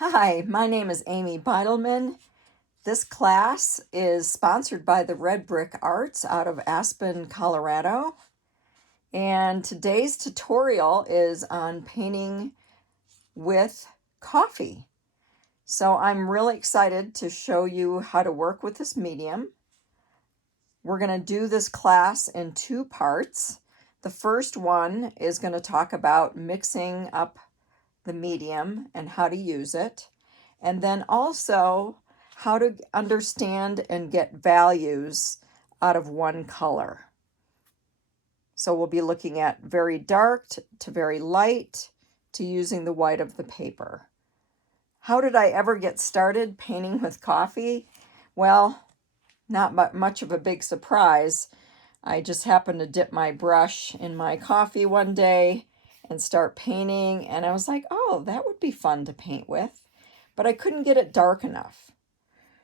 Hi, my name is Amy Beidelman. This class is sponsored by the Red Brick Arts out of Aspen, Colorado. And today's tutorial is on painting with coffee. So I'm really excited to show you how to work with this medium. We're going to do this class in two parts. The first one is going to talk about mixing up the medium and how to use it. And then also how to understand and get values out of one color. So we'll be looking at very dark to very light to using the white of the paper. How did I ever get started painting with coffee? Well, not much of a big surprise. I just happened to dip my brush in my coffee one day and start painting, and I was like, oh, that would be fun to paint with, but I couldn't get it dark enough.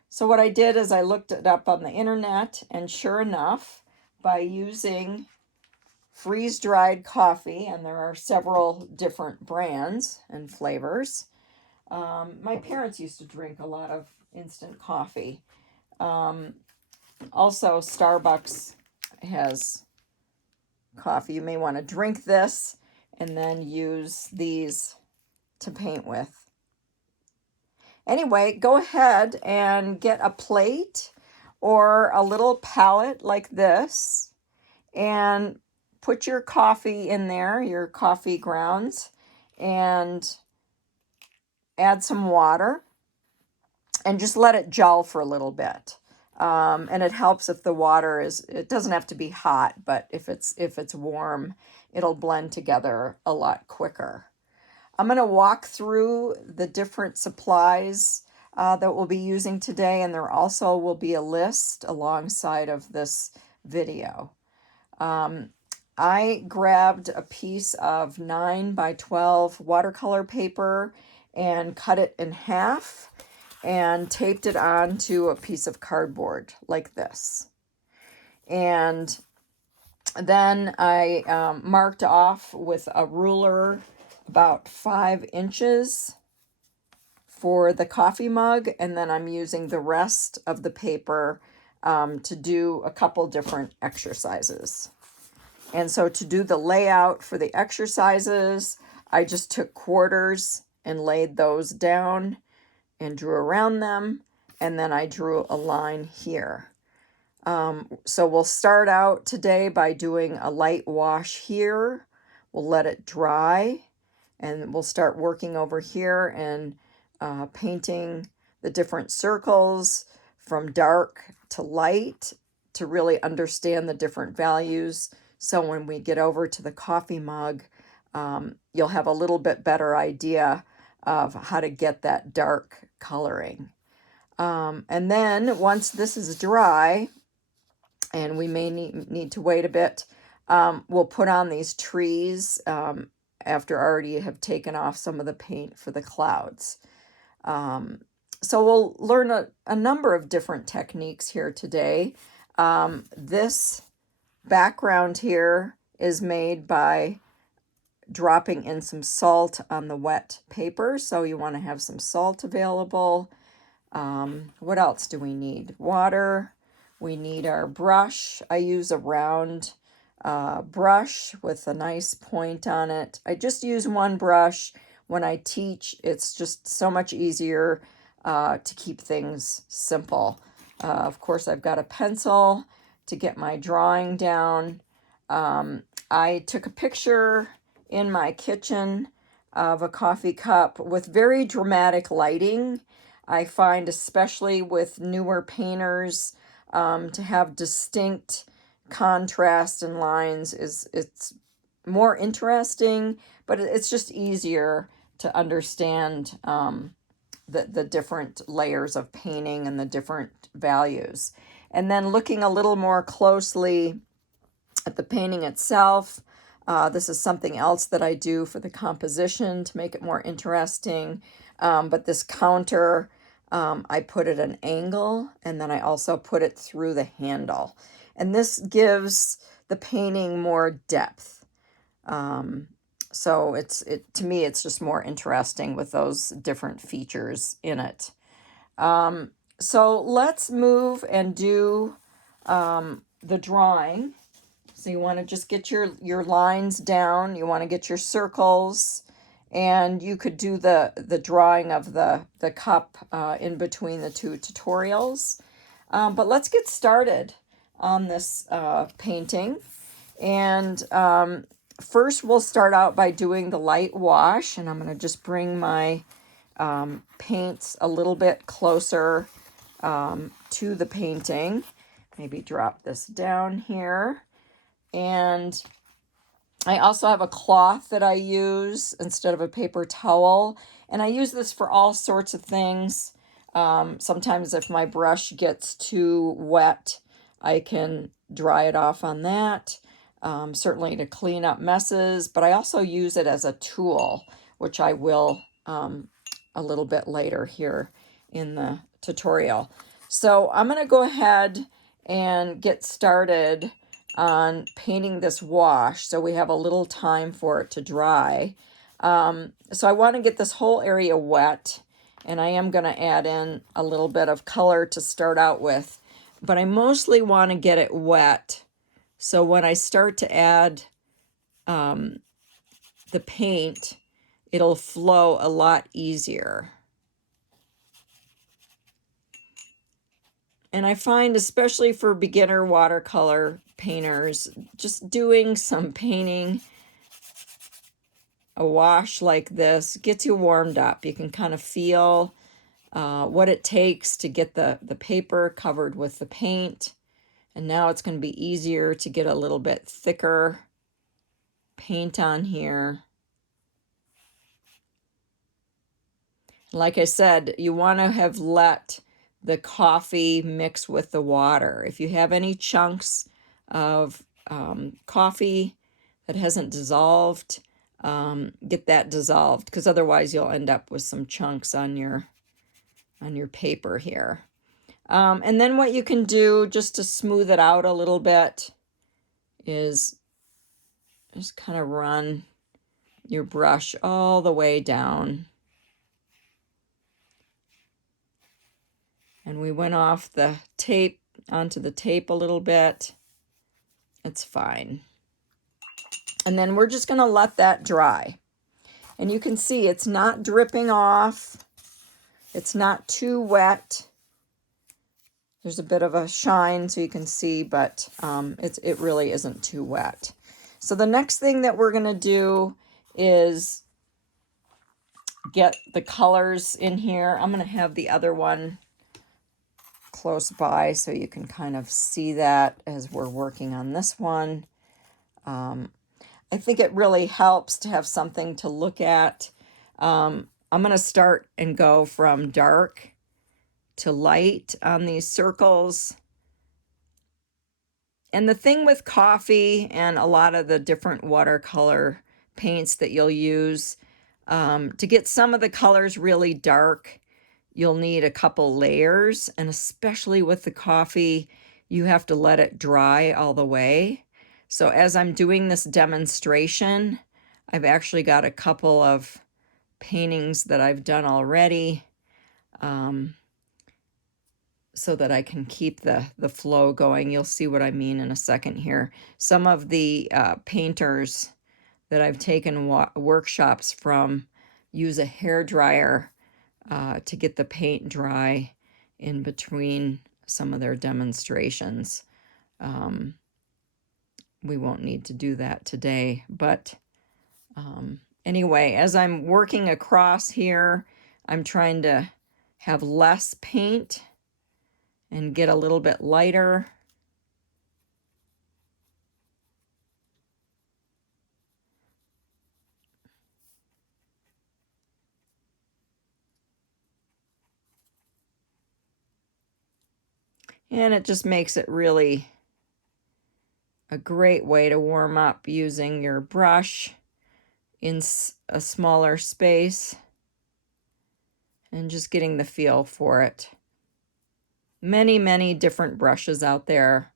So what I did is I looked it up on the internet, and sure enough, by using freeze-dried coffee, and there are several different brands and flavors. My parents used to drink a lot of instant coffee. Also, Starbucks has coffee. You may want to drink this and then use these to paint with. Anyway, go ahead and get a plate or a little palette like this and put your coffee in there, your coffee grounds, and add some water and just let it gel for a little bit. And it helps if the water it doesn't have to be hot, but if it's warm, it'll blend together a lot quicker. I'm going to walk through the different supplies that we'll be using today, and there also will be a list alongside of this video. I grabbed a piece of 9 by 12 watercolor paper and cut it in half and taped it onto a piece of cardboard like this. And then I marked off with a ruler about 5 inches for the coffee mug, and then I'm using the rest of the paper to do a couple different exercises. And so to do the layout for the exercises, I just took quarters and laid those down and drew around them, and then I drew a line here. So we'll start out today by doing a light wash here. We'll let it dry, and we'll start working over here and painting the different circles from dark to light to really understand the different values. So when we get over to the coffee mug, you'll have a little bit better idea of how to get that dark coloring. And then once this is dry, and we may need to wait a bit, we'll put on these trees after I already have taken off some of the paint for the clouds. So we'll learn a number of different techniques here today. This background here is made by dropping in some salt on the wet paper, so you want to have some salt available. What else do we need? Water. We need our brush. I use a round brush with a nice point on it. I just use one brush. When I teach, it's just so much easier to keep things simple. Of course, I've got a pencil to get my drawing down. I took a picture in my kitchen of a coffee cup with very dramatic lighting. I find, especially with newer painters, to have distinct contrast and lines it's more interesting, but it's just easier to understand the different layers of painting and the different values. And then looking a little more closely at the painting itself, this is something else that I do for the composition to make it more interesting. But this counter, I put it at an angle, and then I also put it through the handle. And this gives the painting more depth. So to me, it's just more interesting with those different features in it. So let's move and do the drawing. So you want to just get your lines down. You want to get your circles, and you could do the drawing of the cup in between the two tutorials. But let's get started on this painting. And first we'll start out by doing the light wash, and I'm going to just bring my paints a little bit closer to the painting. Maybe drop this down here. And I also have a cloth that I use instead of a paper towel. And I use this for all sorts of things. Sometimes if my brush gets too wet, I can dry it off on that. Certainly to clean up messes. But I also use it as a tool, which I will a little bit later here in the tutorial. So I'm going to go ahead and get started on painting this wash so we have a little time for it to dry. So I want to get this whole area wet, and I am going to add in a little bit of color to start out with, but I mostly want to get it wet so when I start to add the paint, it'll flow a lot easier. And I find, especially for beginner watercolor painters, just doing some painting, a wash like this, gets you warmed up. You can kind of feel what it takes to get the paper covered with the paint. And now it's going to be easier to get a little bit thicker paint on here. Like I said, you want to have let the coffee mix with the water. If you have any chunks of coffee that hasn't dissolved, get that dissolved, because otherwise you'll end up with some chunks on your paper here. And then what you can do just to smooth it out a little bit is just kind of run your brush all the way down. And we went off the tape onto the tape a little bit. It's fine. And then we're just going to let that dry. And you can see it's not dripping off. It's not too wet. There's a bit of a shine so you can see, but it really isn't too wet. So the next thing that we're going to do is get the colors in here. I'm going to have the other one close by so you can kind of see that as we're working on this one. I think it really helps to have something to look at. I'm going to start and go from dark to light on these circles. And the thing with coffee and a lot of the different watercolor paints that you'll use, to get some of the colors really dark, you'll need a couple layers, and especially with the coffee, you have to let it dry all the way. So as I'm doing this demonstration, I've actually got a couple of paintings that I've done already, so that I can keep the flow going. You'll see what I mean in a second here. Some of the painters that I've taken workshops from use a hairdryer to get the paint dry in between some of their demonstrations. We won't need to do that today, but anyway, as I'm working across here, I'm trying to have less paint and get a little bit lighter. And it just makes it really a great way to warm up using your brush in a smaller space and just getting the feel for it. Many, many different brushes out there.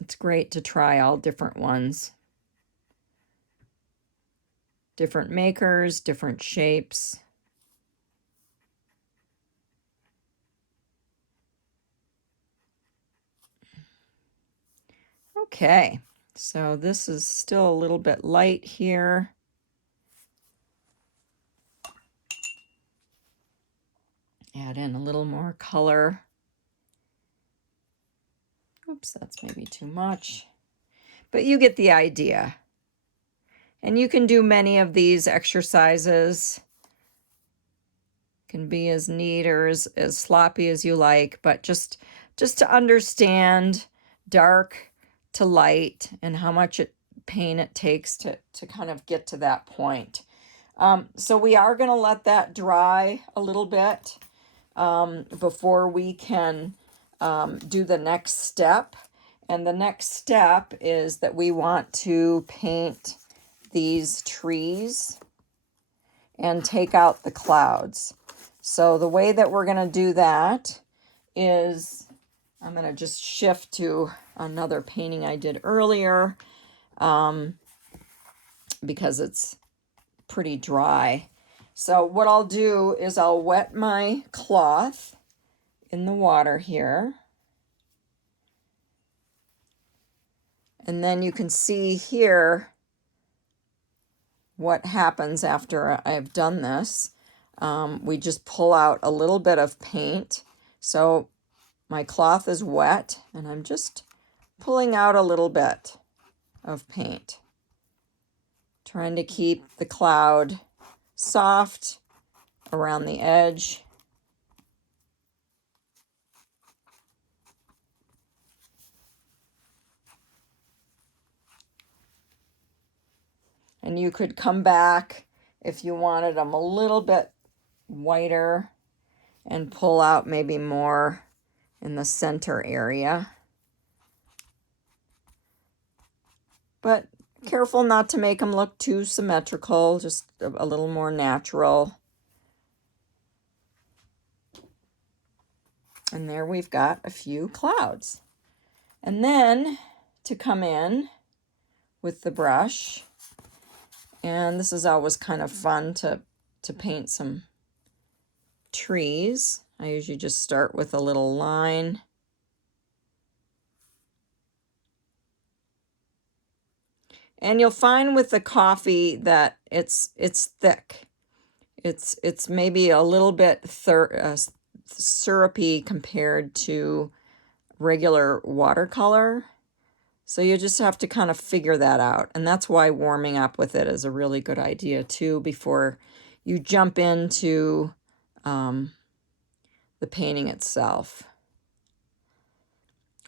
It's great to try all different ones. different makers, different shapes. Okay, so this is still a little bit light here. Add in a little more color. Oops, that's maybe too much. But you get the idea. And you can do many of these exercises. Can be as neat or as sloppy as you like, but just to understand dark to light and how much paint it takes to kind of get to that point. So we are going to let that dry a little bit before we can do the next step. And the next step is that we want to paint these trees and take out the clouds. So the way that we're going to do that is I'm going to just shift to another painting I did earlier because it's pretty dry. So what I'll do is I'll wet my cloth in the water here. And then you can see here what happens after I've done this. We just pull out a little bit of paint. So my cloth is wet and I'm just pulling out a little bit of paint, trying to keep the cloud soft around the edge. And you could come back if you wanted them a little bit whiter and pull out maybe more in the center area. But careful not to make them look too symmetrical, just a little more natural. And there we've got a few clouds. And then to come in with the brush, and this is always kind of fun to paint some trees. I usually just start with a little line. And you'll find with the coffee that it's thick. It's maybe a little bit syrupy compared to regular watercolor. So you just have to kind of figure that out. And that's why warming up with it is a really good idea too before you jump into the painting itself.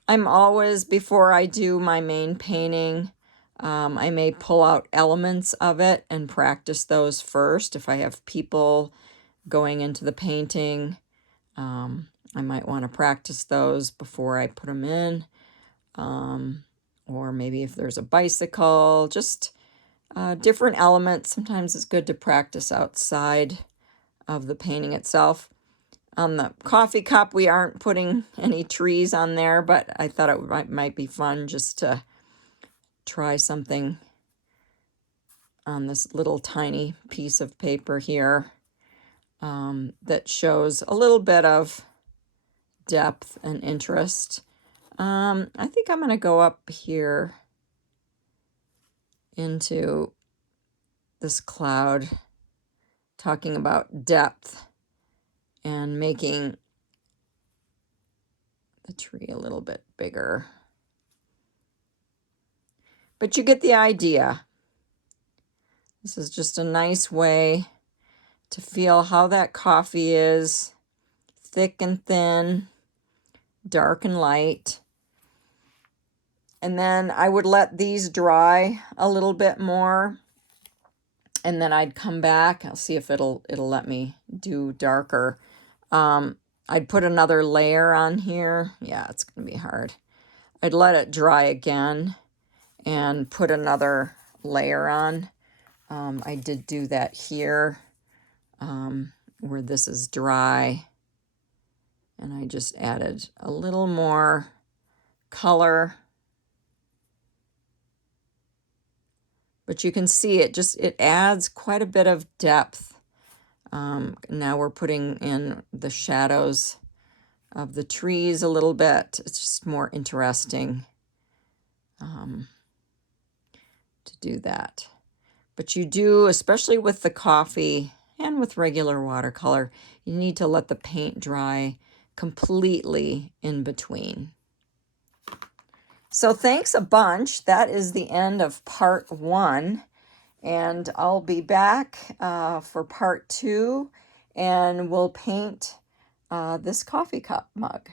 I'm always, before I do my main painting, I may pull out elements of it and practice those first. If I have people going into the painting, I might want to practice those before I put them in. Or maybe if there's a bicycle, just different elements. Sometimes it's good to practice outside of the painting itself. On the coffee cup, we aren't putting any trees on there, but I thought it might be fun just to try something on this little tiny piece of paper here that shows a little bit of depth and interest. I think I'm going to go up here into this cloud, talking about depth and making the tree a little bit bigger. But you get the idea. This is just a nice way to feel how that coffee is, thick and thin, dark and light. And then I would let these dry a little bit more. And then I'd come back. I'll see if it'll let me do darker. I'd put another layer on here. Yeah, it's going to be hard. I'd let it dry again and put another layer on. I did do that here where this is dry. And I just added a little more color. But you can see it adds quite a bit of depth. Now we're putting in the shadows of the trees a little bit. It's just more interesting to do that. But you do, especially with the coffee and with regular watercolor, you need to let the paint dry completely in between. So thanks a bunch. That is the end of part 1. And I'll be back for part 2, and we'll paint this coffee cup mug.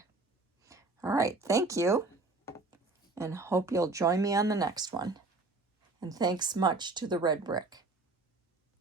All right, thank you, and hope you'll join me on the next one. And thanks much to the Red Brick.